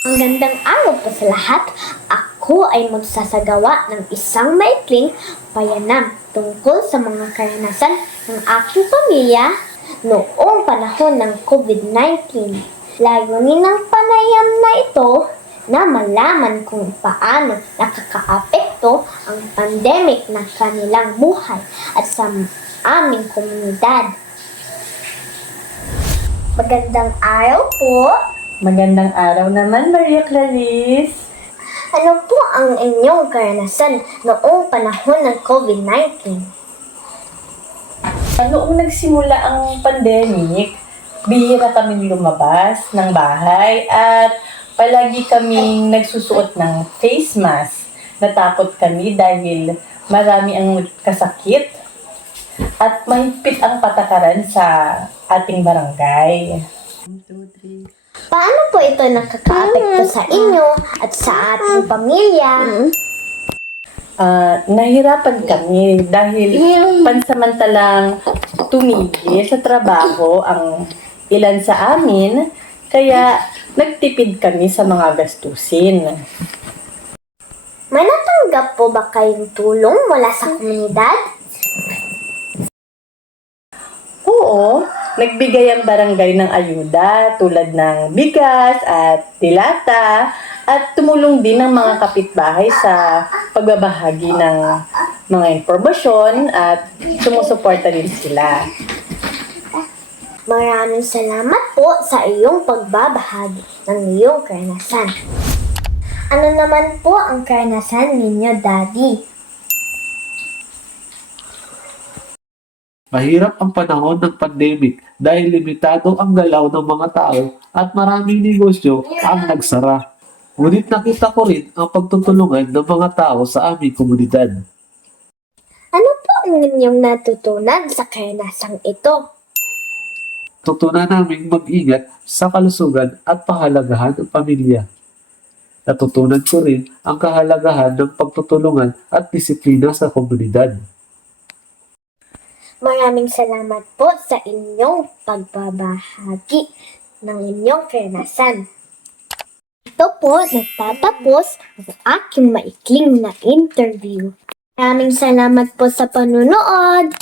Ang gandang araw po sa lahat. Ako ay magsasagawa ng isang maikling payanam tungkol sa mga karanasan ng aking pamilya noong panahon ng COVID-19. Layunin ng panayam na ito na malaman kung paano nakakaapekto ang pandemic ng kanilang buhay at sa aming komunidad. Magandang araw po! Magandang araw naman, Maria Clarice. Ano po ang inyong karanasan noong panahon ng COVID-19? Noong nagsimula ang pandemic, bihira kaming lumabas ng bahay at palagi kaming nagsusuot ng face mask. Natakot kami dahil marami ang kasakit at mahigpit ang patakaran sa ating barangay. 1, 2, 3. Paano po ito nakakaapekto sa inyo at sa ating pamilya? Nahirapan kami dahil pansamantalang tumigil sa trabaho ang ilan sa amin, kaya nagtipid kami sa mga gastusin. May natanggap po ba kayong tulong mula sa komunidad? Oo, nagbigay ang barangay ng ayuda tulad ng bigas at dilata at tumulong din ng mga kapitbahay sa pagbabahagi ng mga impormasyon at sumusuporta din sila. Maraming salamat po sa iyong pagbabahagi ng iyong karanasan. Ano naman po ang karanasan ninyo, Daddy? Mahirap ang panahon ng pandemic dahil limitado ang galaw ng mga tao at maraming negosyo ang nagsara. Ngunit nakita ko rin ang pagtutulungan ng mga tao sa aming komunidad. Ano po ang inyong natutunan sa karanasang ito? Tutunan naming mag-ingat sa kalusugan at pahalagahan ng pamilya. Natutunan ko rin ang kahalagahan ng pagtutulungan at disiplina sa komunidad. Maraming salamat po sa inyong pagbabahagi ng inyong karanasan. Ito po nagtatapos ang aking maikling na interview. Maraming salamat po sa panunood!